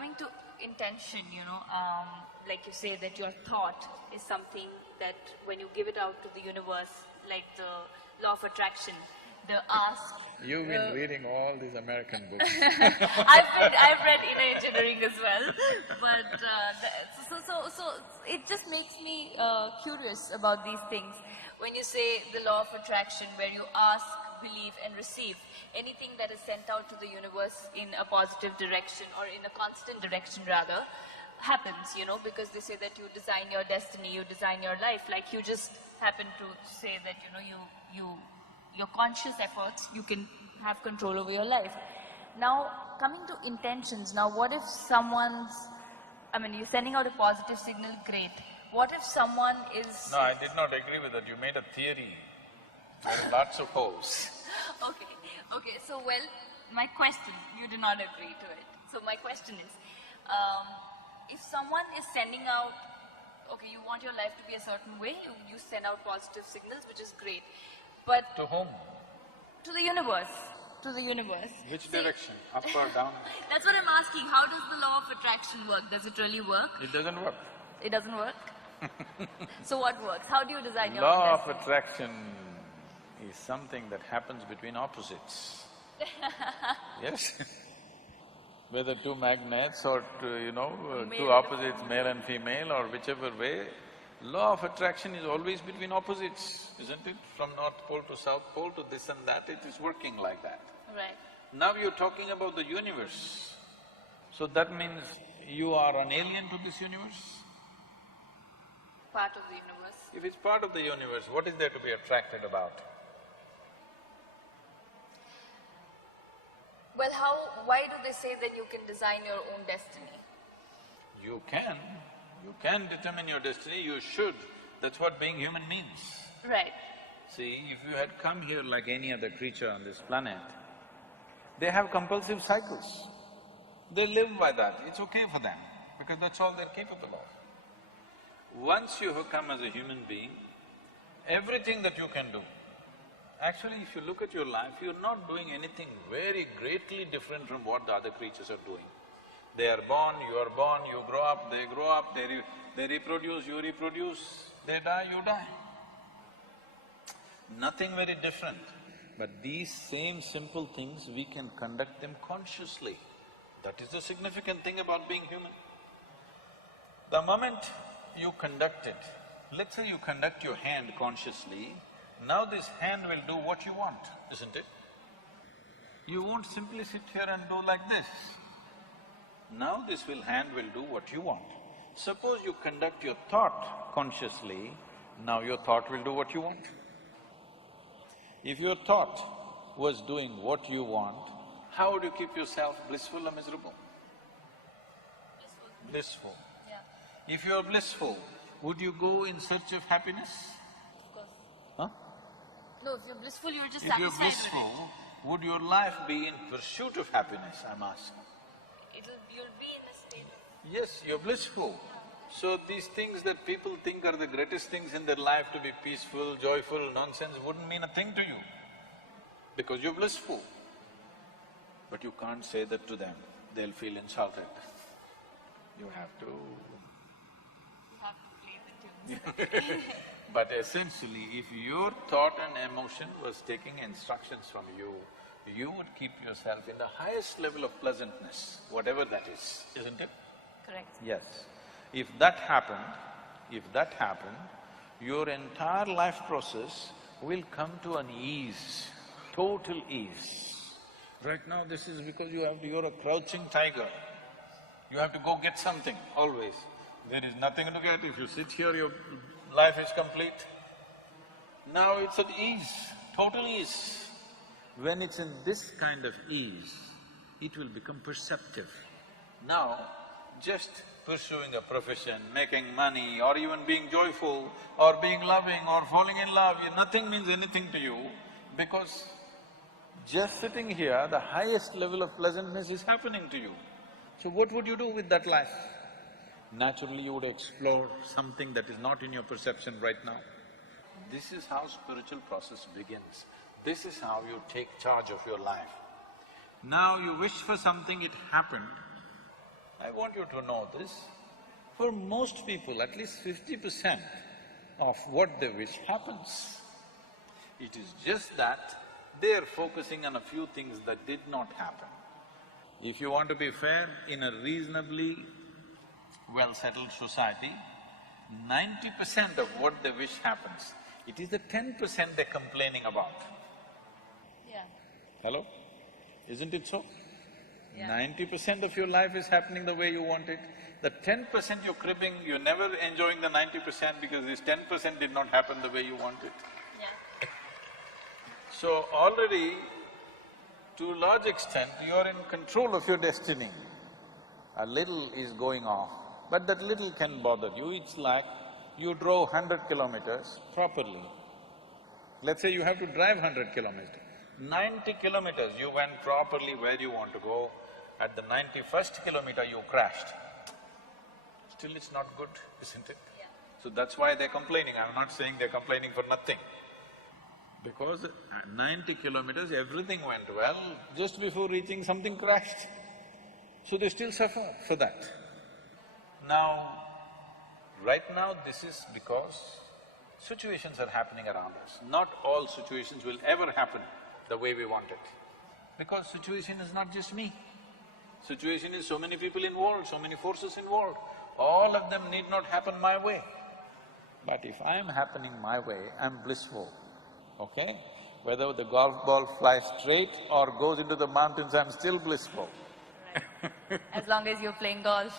coming to intention, like you say that your thought is something that when you give it out to the universe, like the law of attraction, the ask. You've been reading all these American books. I've read inner engineering as well, but so it just makes me curious about these things. When you say the law of attraction, where you ask, believe, and receive, anything that is sent out to the universe in a positive direction or in a constant direction rather, happens, because they say that you design your destiny, you design your life. Like you just happen to say that, your conscious efforts, you can have control over your life. Now, coming to intentions, now what if you're sending out a positive signal, great. What if someone is… No, I did not agree with that. You made a theory. There are lots of holes. Okay, so well, my question, you do not agree to it. So my question is, if someone is sending out, okay, you want your life to be a certain way, you send out positive signals, which is great. But… To whom? To the universe. To the universe. Which direction? Up or down? That's what I'm asking. How does the law of attraction work? Does it really work? It doesn't work. It doesn't work? So what works? How do you design your Law own of destiny? attraction is something that happens between opposites. Yes. Whether two magnets or two opposites, male and female, or whichever way, law of attraction is always between opposites, isn't it? From North Pole to South Pole to this and that, it is working like that. Right. Now you're talking about the universe. So that means you are an alien to this universe? Part of the universe. If it's part of the universe, what is there to be attracted about? Well, why do they say that you can design your own destiny? You can determine your destiny, you should. That's what being human means. Right. See, if you had come here like any other creature on this planet, they have compulsive cycles. They live by that, it's okay for them, because that's all they're capable of. Once you have come as a human being, everything that you can do, actually if you look at your life, you're not doing anything very greatly different from what the other creatures are doing. They are born, you are born, you grow up, they reproduce, you reproduce, they die, you die. Nothing very different. But these same simple things, we can conduct them consciously. That is the significant thing about being human. The moment you conduct it, let's say you conduct your hand consciously, now this hand will do what you want, isn't it? You won't simply sit here and do like this. Now this hand will do what you want. Suppose you conduct your thought consciously, now your thought will do what you want. If your thought was doing what you want, how would you keep yourself blissful or miserable? Blissful. Yeah. If you're blissful, would you go in search of happiness? Of course. Huh? No, if you're blissful, you're just If satisfied you're with blissful, would your life be in pursuit of happiness, I'm asking? You'll be in a state of… Yes, you're blissful. So these things that people think are the greatest things in their life, to be peaceful, joyful, nonsense, wouldn't mean a thing to you, because you're blissful. But you can't say that to them, they'll feel insulted. You have to… play the tunes. But essentially, if your thought and emotion was taking instructions from you, you would keep yourself in the highest level of pleasantness, whatever that is, isn't it? Correct. Yes. If that happened, your entire life process will come to an ease, total ease. Right now this is because you're a crouching tiger. You have to go get something, always. There is nothing to get. If you sit here, your life is complete. Now it's at ease, total ease. When it's in this kind of ease, it will become perceptive. Now, just pursuing a profession, making money, or even being joyful, or being loving, or falling in love, nothing means anything to you, because just sitting here, the highest level of pleasantness is happening to you. So what would you do with that life? Naturally, you would explore something that is not in your perception right now. This is how spiritual process begins. This is how you take charge of your life. Now you wish for something, it happened. I want you to know this. For most people, at least 50% of what they wish happens. It is just that they are focusing on a few things that did not happen. If you want to be fair, in a reasonably well-settled society, 90% of what they wish happens. It is the 10% they're complaining about. Yeah. Hello? Isn't it so? Yeah. 90% of your life is happening the way you want it. The 10% you're cribbing, you're never enjoying the 90% because this 10% did not happen the way you want it. Yeah. So already, to a large extent, you're in control of your destiny. A little is going off, but that little can bother you. It's like you drove 100 kilometers properly. Let's say you have to drive 100 kilometers. 90 kilometers you went properly where you want to go. At the 91st kilometer you crashed. Still it's not good, isn't it? Yeah. So that's why they're complaining. I'm not saying they're complaining for nothing. Because at 90 kilometers everything went well, just before reaching something crashed. So they still suffer for that. Now, right now this is because situations are happening around us. Not all situations will ever happen the way we want it. Because situation is not just me. Situation is so many people involved, so many forces involved. All of them need not happen my way. But if I am happening my way, I'm blissful, okay? Whether the golf ball flies straight or goes into the mountains, I'm still blissful. Right. As long as you're playing golf.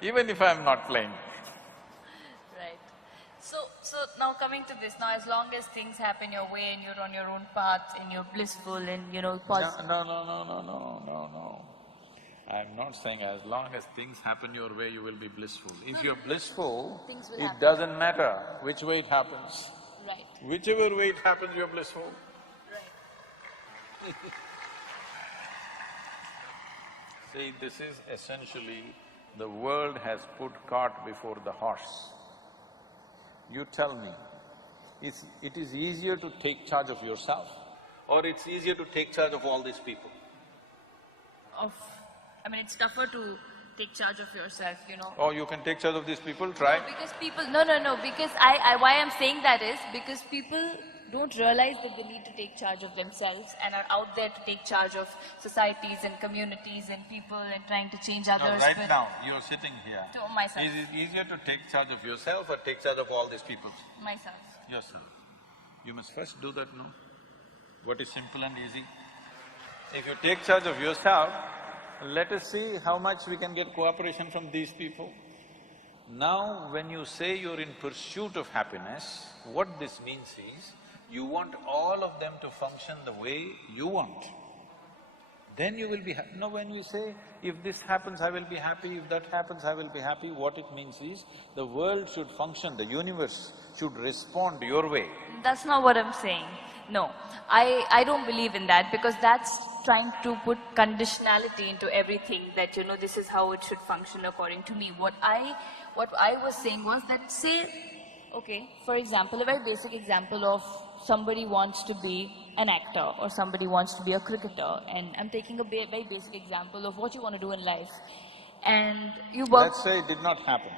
Even if I'm not playing. Right. So now coming to this, now as long as things happen your way and you're on your own path and you're blissful and positive. No. I'm not saying as long as things happen your way, you will be blissful. If you're blissful, Things will it happen. doesn't matter which way it happens. Right. Whichever way it happens, you're blissful. Right. See, this is essentially, the world has put cart before the horse. You tell me, it is easier to take charge of yourself or it's easier to take charge of all these people? It's tougher to take charge of yourself, Oh, you can take charge of these people, try. No, because people, no, because why I'm saying that is because people don't realize that they need to take charge of themselves and are out there to take charge of societies and communities and people and trying to change No, others. right now, you're sitting here. To myself. Is it easier to take charge of yourself or take charge of all these people? Myself. Yourself. You must first do that, no? What is simple and easy? If you take charge of yourself, let us see how much we can get cooperation from these people. Now, when you say you're in pursuit of happiness, what this means is, you want all of them to function the way you want. Then you will be happy. No, when you say, if this happens, I will be happy, if that happens, I will be happy, what it means is, the world should function, the universe should respond your way. That's not what I'm saying. No, I don't believe in that because that's trying to put conditionality into everything that, this is how it should function according to me. What I was saying was that, say, okay, for example, a very basic example of somebody wants to be an actor or somebody wants to be a cricketer, and I'm taking a very basic example of what you want to do in life. And you work… Let's say it did not happen.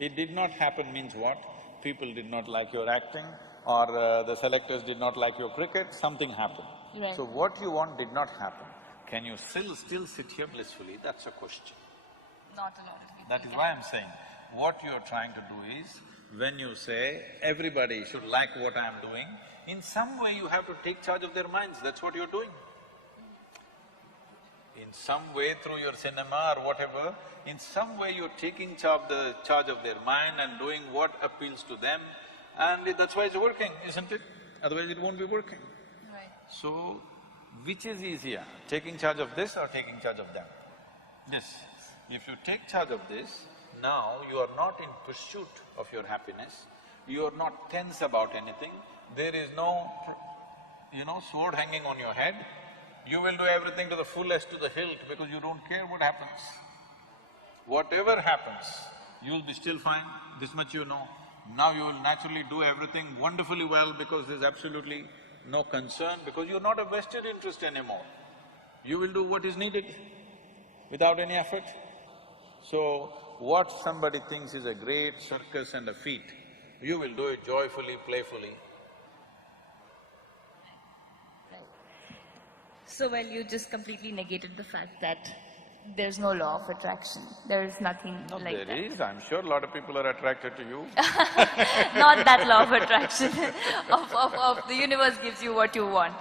It did not happen means what? People did not like your acting or the selectors did not like your cricket, something happened. Right. So what you want did not happen. Can you still sit here blissfully? That's a question. Not a lot of people. That is why I'm saying, what you're trying to do is, when you say everybody should like what I'm doing, in some way you have to take charge of their minds, that's what you're doing. In some way through your cinema or whatever, in some way you're taking charge of their mind and doing what appeals to them, and that's why it's working, isn't it? Otherwise it won't be working. Right. So, which is easier, taking charge of this or taking charge of them? This. If you take charge of this, now you are not in pursuit of your happiness, you are not tense about anything, there is no, sword hanging on your head. You will do everything to the fullest, to the hilt, because you don't care what happens. Whatever happens, you'll be still fine, this much you know. Now you will naturally do everything wonderfully well because there's absolutely no concern, because you're not a vested interest anymore. You will do what is needed without any effort. So, what somebody thinks is a great circus and a feat, you will do it joyfully, playfully. So, well, you just completely negated the fact that there's no law of attraction. There is nothing No, like there that. is. I'm sure a lot of people are attracted to you. Not that law of attraction of the universe gives you what you want.